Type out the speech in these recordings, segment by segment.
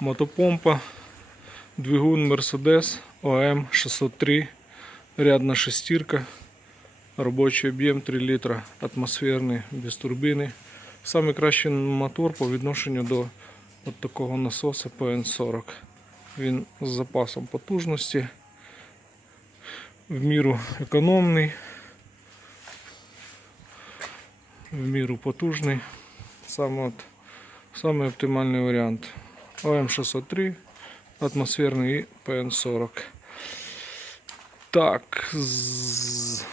мотопомпа, двигун Mercedes ОМ 603, рядна шестірка, робочий об'єм 3 літра, атмосферний, без турбіни. Самий кращий мотор по відношенню до от такого насоса PN40. Він з запасом потужності, в міру економний, в міру потужний. Саме, от, самий оптимальний варіант. ОМ603, атмосферний і ПН40. Так, з...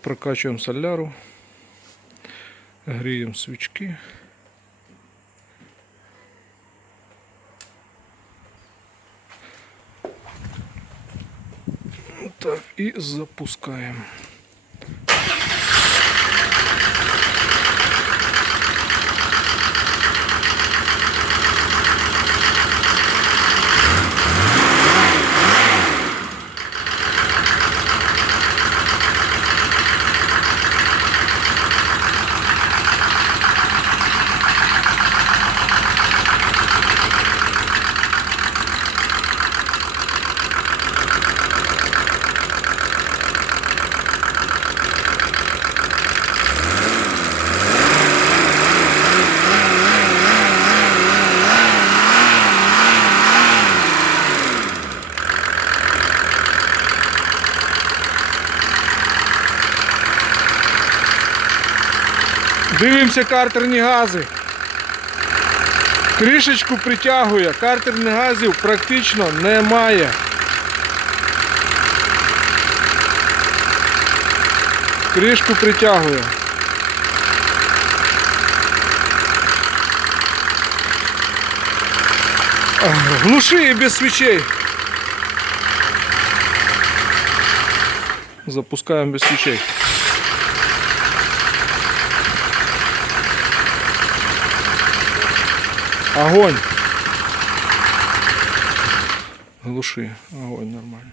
прокачуємо соляру, гріємо свічки. Так, і запускаємо. Дивимося картерні гази. Кришечку притягує, картерних газів практично немає. Кришку притягує. Глуши і без свічей. Запускаємо без свічей. Огонь. Глуши. Огонь нормально.